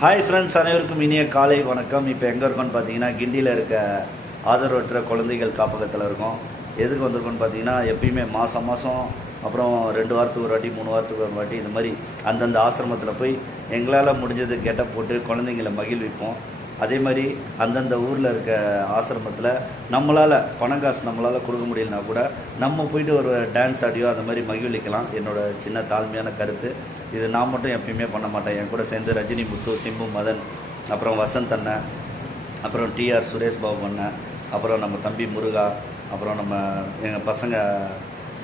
Hi friends அனைவருக்கும் இனிய காலை வணக்கம். இப்போ எங்கே இருக்கோம்னு பார்த்தீங்கன்னா கிண்டியில் இருக்க ஆதரவற்ற குழந்தைகள் காப்பகத்தில் இருக்கோம். எதுக்கு வந்திருக்கோம்னு பார்த்தீங்கன்னா எப்பயுமே மாதம் மாதம் அப்புறம் ரெண்டு வாரத்துக்கு ஒரு வாட்டி மூணு வாரத்துக்கு ஒரு வாட்டி இந்த மாதிரி அந்தந்த ஆசிரமத்தில் போய் எங்களால் முடிஞ்சது கெட்ட போட்டு குழந்தைங்களை மகிழ்விப்போம். அதே மாதிரி அந்தந்த ஊரில் இருக்க ஆசிரமத்தில் நம்மளால் பணம் காசு நம்மளால் கொடுக்க முடியலனா கூட நம்ம போயிட்டு ஒரு டான்ஸ் ஆடியோ அந்த மாதிரி மகிழ்விக்கலாம். என்னோட சின்ன தாழ்மையான கருத்து. இது நான் மட்டும் எப்பயுமே பண்ண மாட்டேன். என் கூட சேர்ந்து ரஜினி முத்து சிம்பு மதன் அப்புறம் வசந்த் அண்ணன் அப்புறம் டிஆர் சுரேஷ் பாபு அண்ணன் அப்புறம் நம்ம தம்பி முருகா அப்புறம் நம்ம எங்கள் பசங்க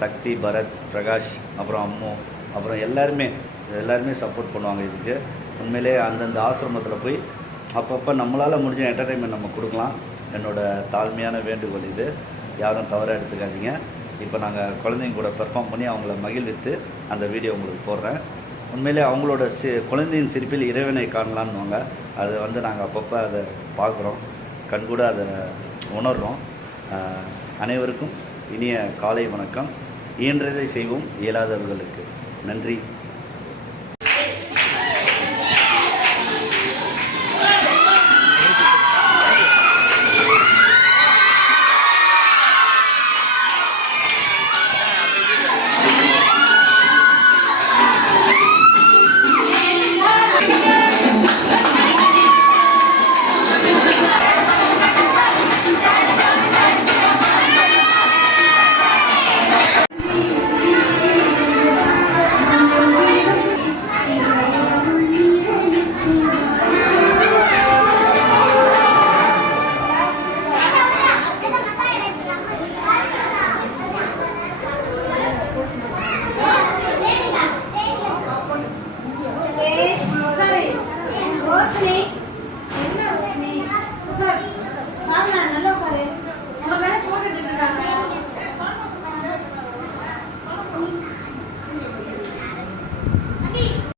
சக்தி பரத் பிரகாஷ் அப்புறம் அம்மு அப்புறம் எல்லாருமே எல்லாருமே சப்போர்ட் பண்ணுவாங்க இதுக்கு. உண்மையிலே அந்தந்த ஆசிரமத்தில் போய் அப்பப்போ நம்மளால் முடிஞ்ச என்டர்டைன்மெண்ட் நம்ம கொடுக்கலாம். என்னோட தாழ்மையான வேண்டுகோள் இது. யாரும் தவறாக எடுத்துக்காதீங்க. இப்போ நாங்கள் குழந்தைங்க கூட பெர்ஃபார்ம் பண்ணி அவங்கள மகிழ்வித்து அந்த வீடியோ உங்களுக்கு போடுறேன். உண்மையிலே அவங்களோட சி குழந்தையின் சிரிப்பில் இறைவனை காணலான்னுவாங்க அது வந்து நாங்கள் அப்பப்போ அதை பார்க்குறோம். கண்கூட அதை உணர்கிறோம் அனைவருக்கும் இனிய காலை வணக்கம். இயன்றதை செய்வோம் இயலாதவர்களுக்கு. நன்றி.